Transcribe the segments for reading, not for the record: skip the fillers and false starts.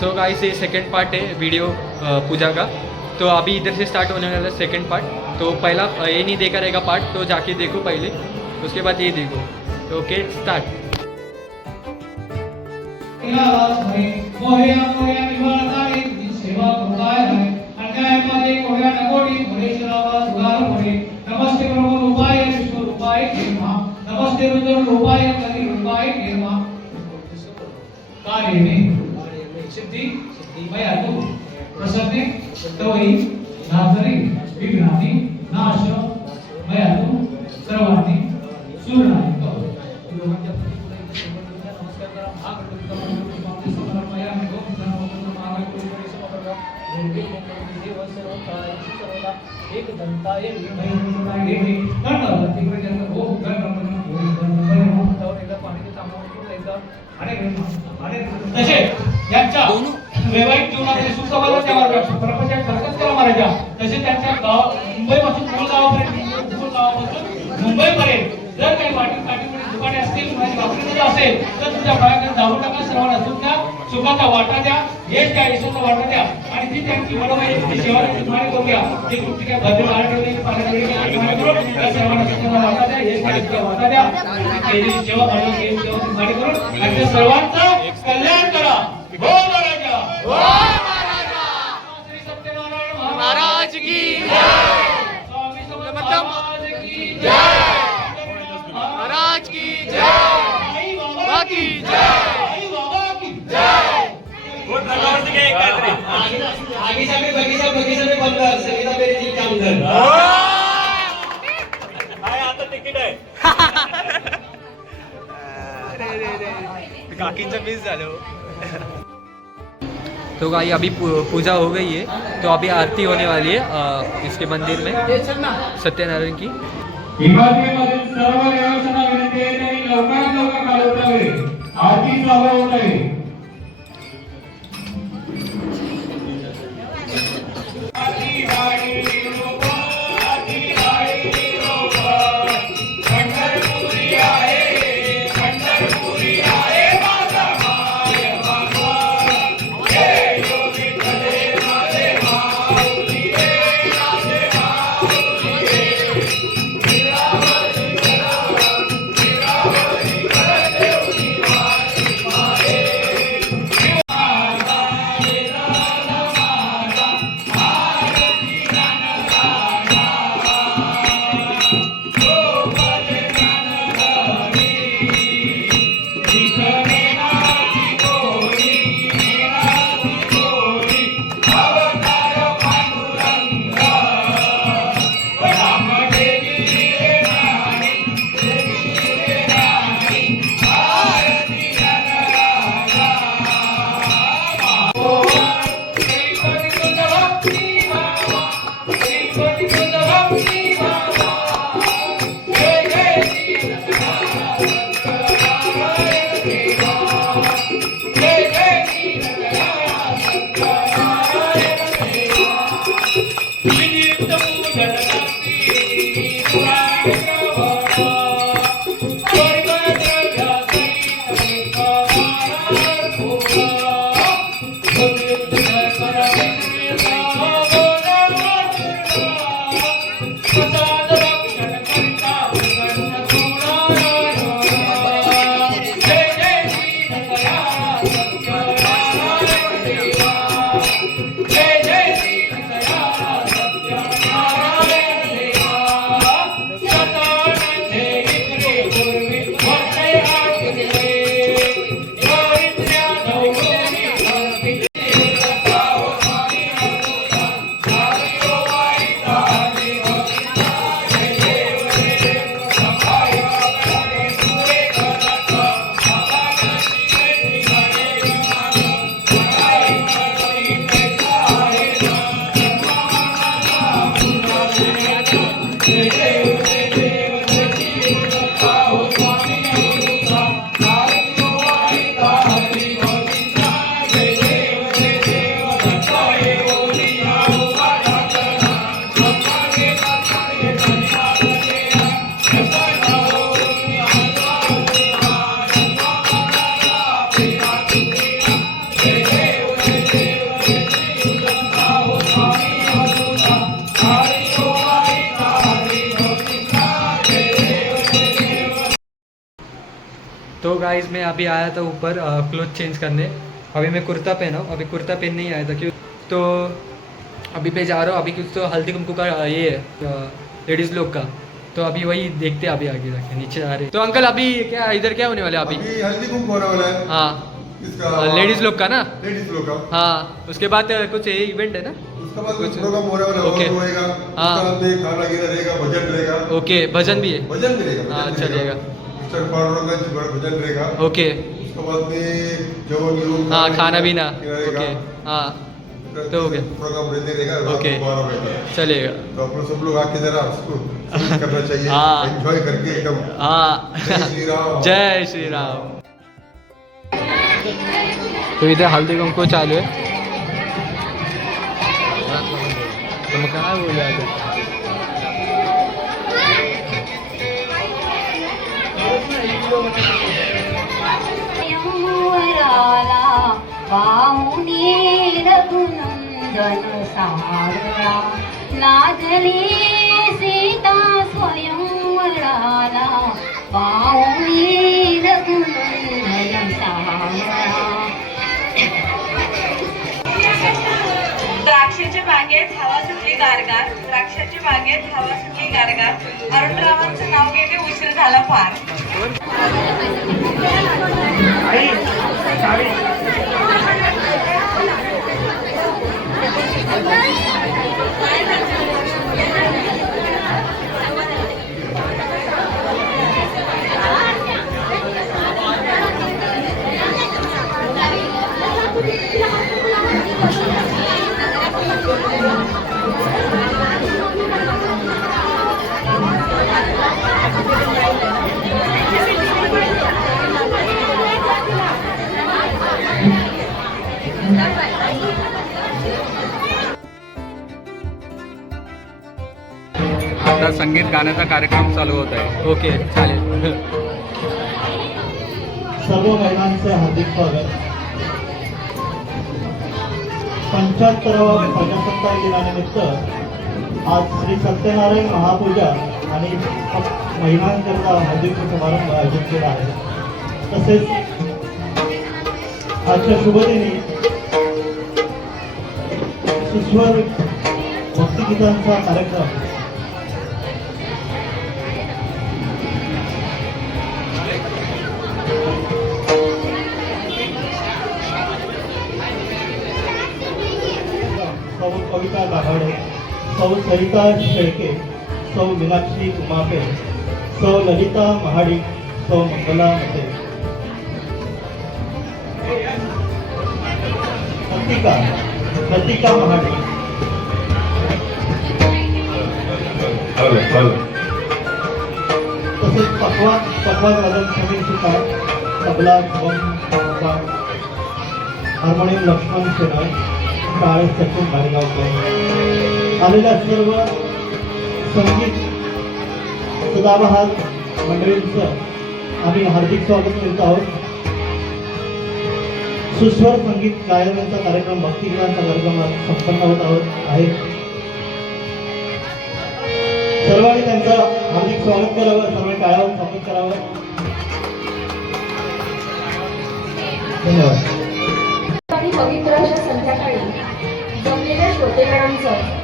So guys ये second part है video पूजा का। तो अभी इधर से स्टार्ट होने वाला है सेकंड पार्ट। तो पहला ये नहीं देखा रहेगा पार्ट, तो जाके देखो पहले, उसके बाद ये देखो। तो ओके स्टार्ट। नमस्ते प्रभु रूपाय विष्णु रूपाय नमः। नमस्ते रुद्र रूपाय कलि रूपाय नमः। कार्य में सिद्धि मयातु प्रसन्ने तवई नादरी विघ्नानि नाश मयातु सर्वाणि सुरणानि तो नमस्कार करा हा गणपती बाप्पा समर्पयामि ओम नमो महागणपती समर्पयामि देव सर्व काळजी सर्वदा एक दंताय विमय देवी गणपती प्रजन ओम गणपती ओम गणपती ओम तव एकदा पाण्याचे तांबूळ एकदा आणि तसे यांच्या वैवाहिक जीवनामध्ये सुख समाधानाच्या मार्गात प्रपंचात प्रगत करा महाराजा। तसे त्यांच्या गाव मुंबईपासून मूळ गावापर्यंत मुंबईपर्यंत जर काही वाटी काठीमध्ये दुकाने असतील, माझी वापरी असेल तर तुमच्या पायाकडे जाऊ नका, सर्वांना सुद्धा सुखाचा वाटा द्या, यश त्या यशाचा वाटा द्या आणि ती त्यांची मनोमय सेवा निर्माण करूया। ती तुमची काय भद्र महाराष्ट्राची पाण्याकडे त्या सर्वांना सुखाचा वाटा द्या, यश त्या यशाचा वाटा द्या, त्याची सेवा निर्माण करून आणि सर्वांचं कल्याण करा। हो महाराजा, हो महाराजा, श्री सत्यनारायण महाराज की जय, स्वामी समर्थ महाराज की जय, महाराज की जय, आई बाबा की जय, आई बाबा की जय। बहुत धन्यवाद के एकत्र आगे से बगीचा में बंद कर सविता मेरे जी काम कर हाय आता तिकीट आहे काकींचा मिस झालो। तो गाई अभी पूजा हो गई है, तो अभी आरती होने वाली है इसके मंदिर में सत्यनारायण की। इमारतीमधील सर्व रहिवाशांना विनंती आहे की लवकरात लवकर कालवटावे, आरती चालू होत आहे। Hare गाइस मैं अभी आया था ऊपर क्लोथ चेंज करने। अभी मैं कुर्ता पहना हूँ, अभी कुर्ता पहनने ही आया था क्यों तो अभी पे जा रहा हूँ। अभी कुछ तो हल्दी कुमकुम का ये है लेडीज़ लोग का, तो अभी वही देखते हैं। अभी आगे जाके नीचे आ रहे हैं। तो अंकल अभी क्या इधर क्या होने वाला है? अभी हल्दी कुमकुम होने वाला है। हाँ इसका लेडीज़ लोग का ना? लेडीज लोग का। हाँ उसके बाद कुछ ये इवेंट है ना? उसका बाद कुछ कुछ- प्रोग्राम होने वाला ओके। होएगा। हाँ। उसका बाद में खाना गिरा रहेगा, भजन रहेगा। ओके भजन भी है? भजन भी रहेगा। हाँ, भजन भी चलेगा। मिस्टर पांडुरंग जी बड़ा भजन रहेगा। ओके उसके बाद में जवन हाँ खाना पीना रहेगा। ओके हाँ तो हो गया। प्रोग्राम रहते रहेगा रात ओके। को 12 बजे तक। चलेगा। तो आप लोग सब लोग आके जरा उसको support करना चाहिए। हाँ। एंजॉय करके एकदम। हाँ जय श्री राम। जय श्री राम। तो इधर हल्दी कुमकुम चालू है। तो मैं कहाँ बोल रहा था? स्वयंवराला पाहुणे रघुनंदन सारळा लाजली सीता स्वयंवराला पाहुणे रघुनंदन सारळा. द्राक्षाच्या बागेत हवा सुटली गारगार, द्राक्षाच्या बागेत हवा सुटली गारगार. अरुणरावांचं नाव घेते उशीर झाला फार. आता संगीत गाण्याचा कार्यक्रम चालू होत आहे. ओके चालेल. सर्व महिलांचे हार्दिक स्वागत. 75वा प्रजासत्ताक दिनानिमित्त आज श्री सत्यनारायण महापूजा आणि महिलांकरता हार्दिक समारंभ आयोजित केला आहे. तसेच आजच्या शुभदिनी सुस्वर भक्तिगीतांचा कार्यक्रम सौ कविता गाभाडे, सौ सरिता शेळके, सौ मीनाक्षी उमापे, सौ ललिता महाडिक, सौ मंगला मते. लतिका महाडिक. तसेच पकवाज वादन समीर सुतार, तबला हार्मोनियम लक्ष्मण शेलार, टाळे सचिन भालेगावकर. आलेल्या सर्व संगीत सदाबहार मंडळींचं आम्ही हार्दिक स्वागत करीत आहोत. सुस्वर संगीत गायनाचा कार्यक्रम भक्तिगीतांचा कार्यक्रम संपन्न होत आहे. सर्वांनी त्यांचं हार्दिक स्वागत करावं, सर्व टाळ्यावर स्वागत करावं. धन्यवाद. आणि पवित्र अशा संध्याकाळी जमलेल्या श्रोतेगणांचं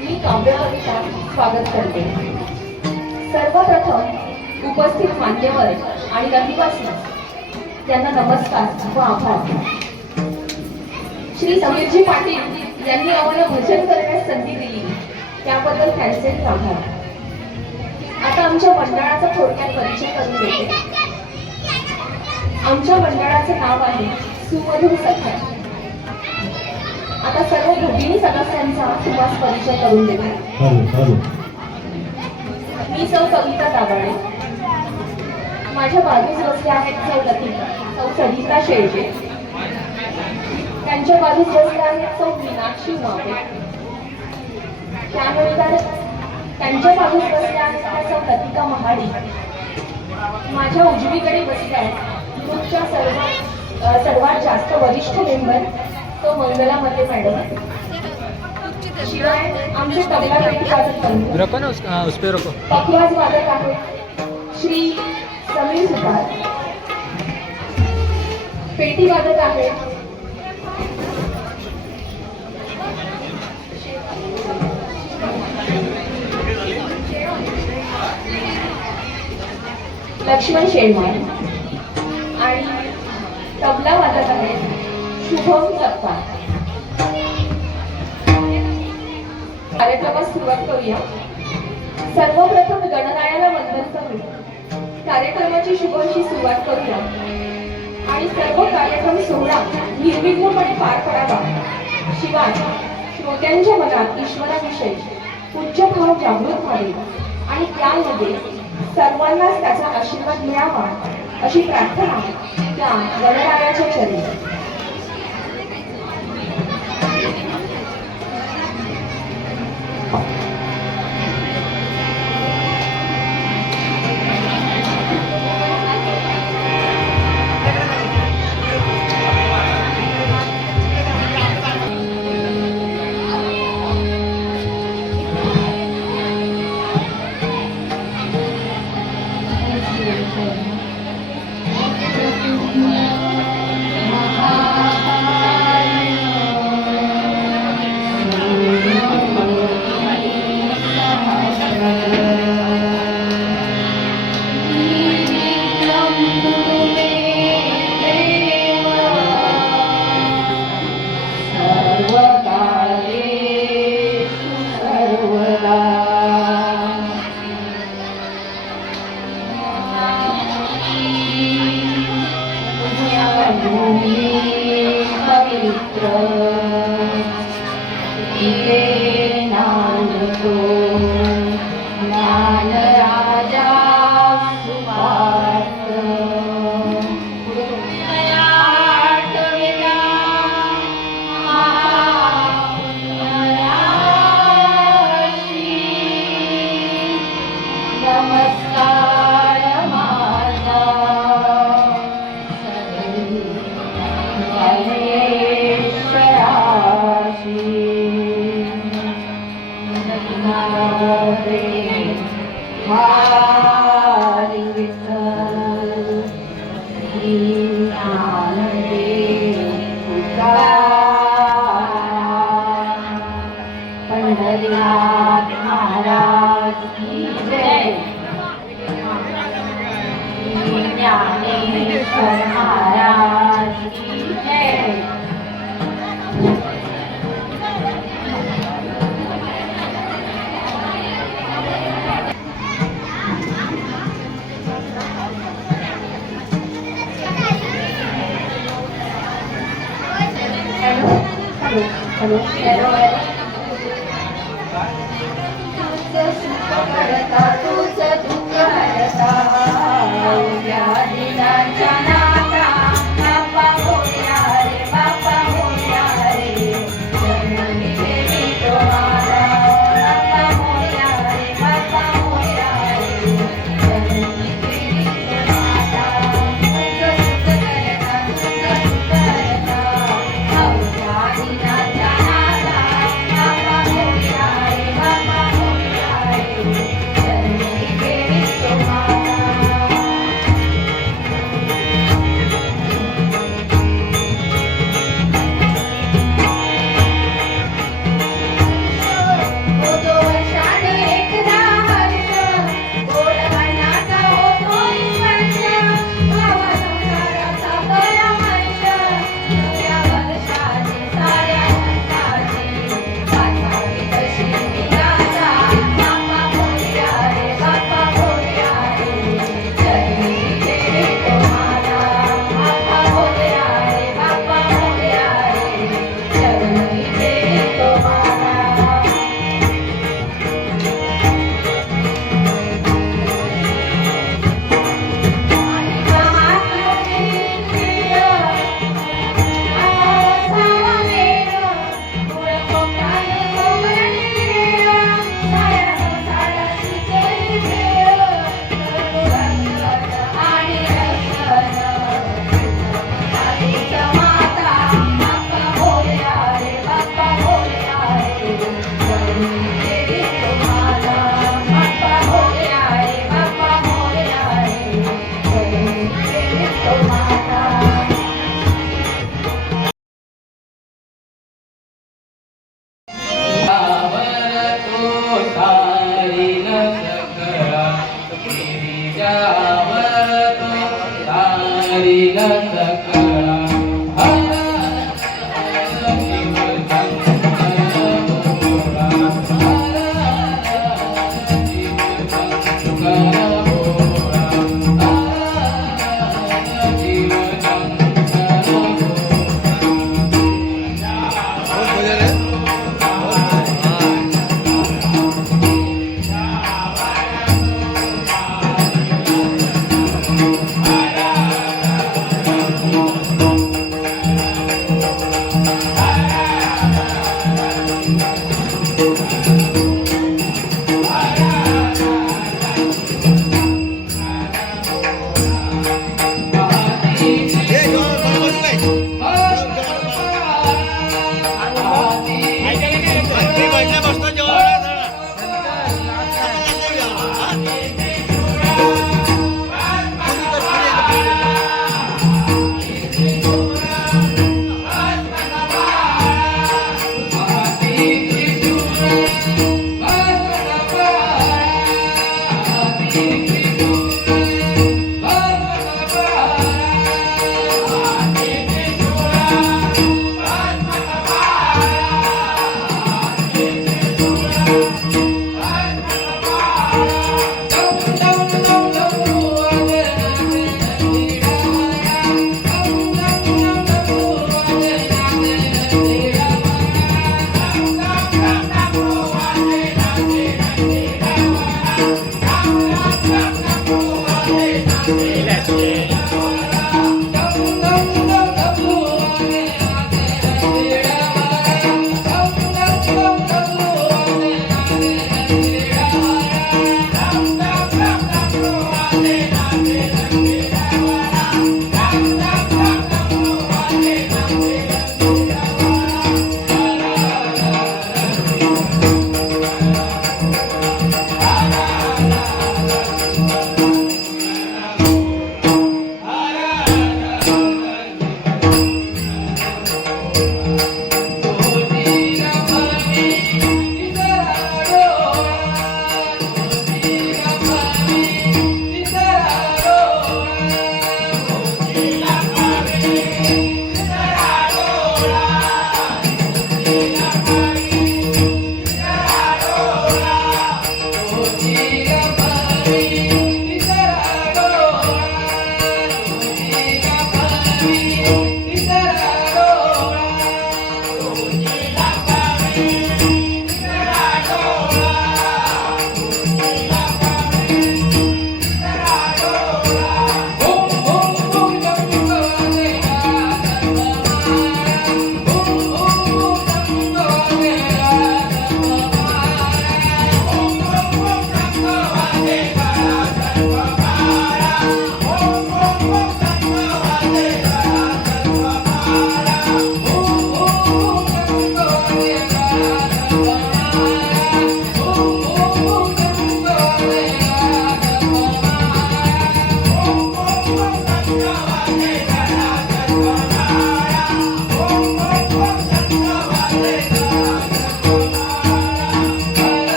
मी काव्यकविता स्वागत करते. सर्वप्रथम उपस्थित मान्यवर आणि रहिवासी यांना नमस्कार व आभार. श्री समीरजी पाटील यांनी आम्हाला भजन करण्यास संधी दिली त्याबद्दल त्यांचे आभार. आता आमच्या मंडळाचा थोडक्यात परिचय करून देते. आमच्या मंडळाचे नाव आहे सुमधुर सखा. आता सर्व भगिनी सदस्यांचा तुम्हाला परिचय करून देते. मी सौ कविता दाभाडे. माझ्या बाजूस बसल्या आहेत सौ लतिका, सौ सरिता शेळके. त्यांच्या बाजूस बसल्या आहेत सौ मीनाक्षी उमापे. त्यानंतर त्यांच्या बाजूस बसल्या आहेत त्या सौ लतिका महाडी. माझ्या उजवीकडे बसल्या आहेत ग्रुपच्या सर्वात जास्त वरिष्ठ मेंबर तो मंगला मते मॅडम. शिवाय आमचे तबला वादक बंधू रखो ना हाँ उस पर रखो. पखवाज वादक आहेत श्री समीर सुतार. पेटी वाजत आहे. लक्ष्मण शेळमाळ आणि तबला वाजत आहे शुभम सत्ता. कार्यक्रमास सुरुवात करूया. सर्वप्रथम गणरायाला वंदन करू. कार्यक्रमाची शुभमशी सुरुवात करूया आणि सर्व कार्यक्रम सोहळा निर्विघ्नपणे पार पडावा. शिवाय श्रोत्यांच्या मनात ईश्वराविषयी पूज्यभाव जागृत व्हावे आणि त्यामध्ये सर्वांनाच त्याचा आशीर्वाद मिळावा अशी प्रार्थना त्या गणरायाच्या चरणी. Thank you.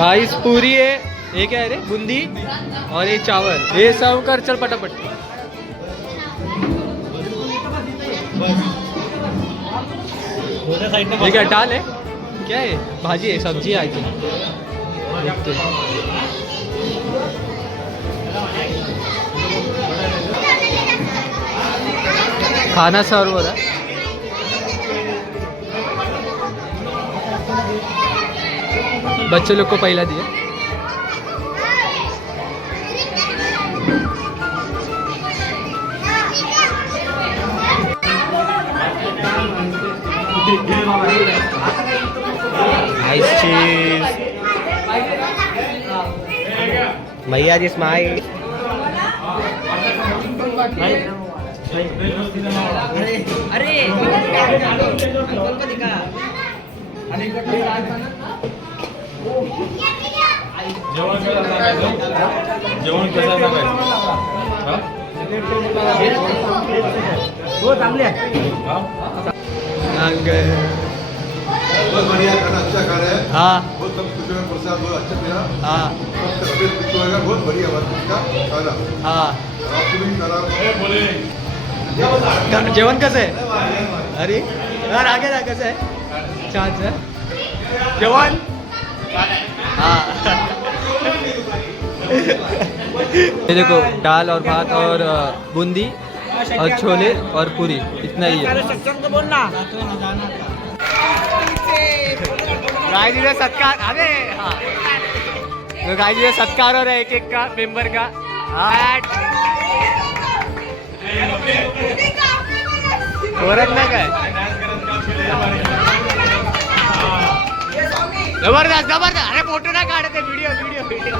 गाइस पूरी है, ये क्या है रे, बूंदी और ये चावल, ये सर्व कर चल फटाफट। ये क्या दाल है, क्या है, भाजी है, सब्जी आई थी। खाना सर्व हो रहा है। बच्चे लोग को पहला दिया। आइस चीज, भैया जी स्माइल। जेवण कसं सांगायचं? बहुत बढ़िया खाना, अच्छा खाना है। हाँ बहुत सब कुछ है, प्रसाद बहुत अच्छा मिला। हाँ सबका तबीयत ठीक होएगा, बहुत बढ़िया बात का खाना। हाँ। आपको भी आराम। जेवण कसं आहे? अरे यार आगे ना, कसं आहे? छान आहे जेवण। हाँ ये देखो, दाल और भात और बूंदी और छोले और पूरी, इतना ही है। गाइस इधर सत्कार, अरे हाँ, तो गाइस इधर सत्कार हो रहा है एक एक का मेंबर का। ओरखना काय? जबरदस्त जबरदस्त, अरे फोटो ना काढते, व्हिडिओ व्हिडिओ व्हिडिओ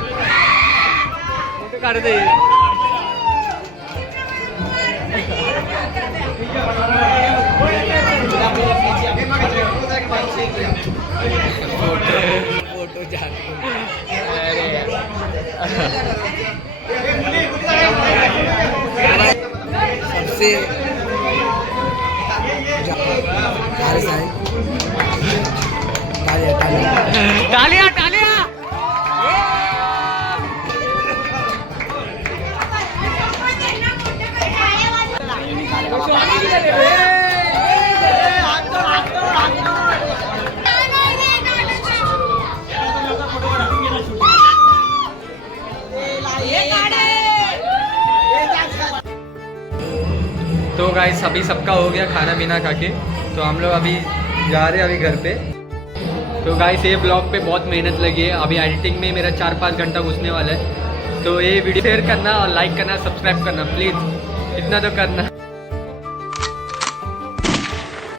फोटो काढते। फोटो सबसे तालिया तालिया। तो गाइस अभी सबका हो गया खाना पीना खा के, तो हम लोग अभी जा रहे हैं अभी घर पे। तो गाइस ये ब्लॉग पे बहुत मेहनत लगी है, अभी एडिटिंग में मेरा 4-5 घंटा घुसने वाला है। तो ये वीडियो शेयर करना और लाइक करना, सब्सक्राइब करना प्लीज़, इतना तो करना।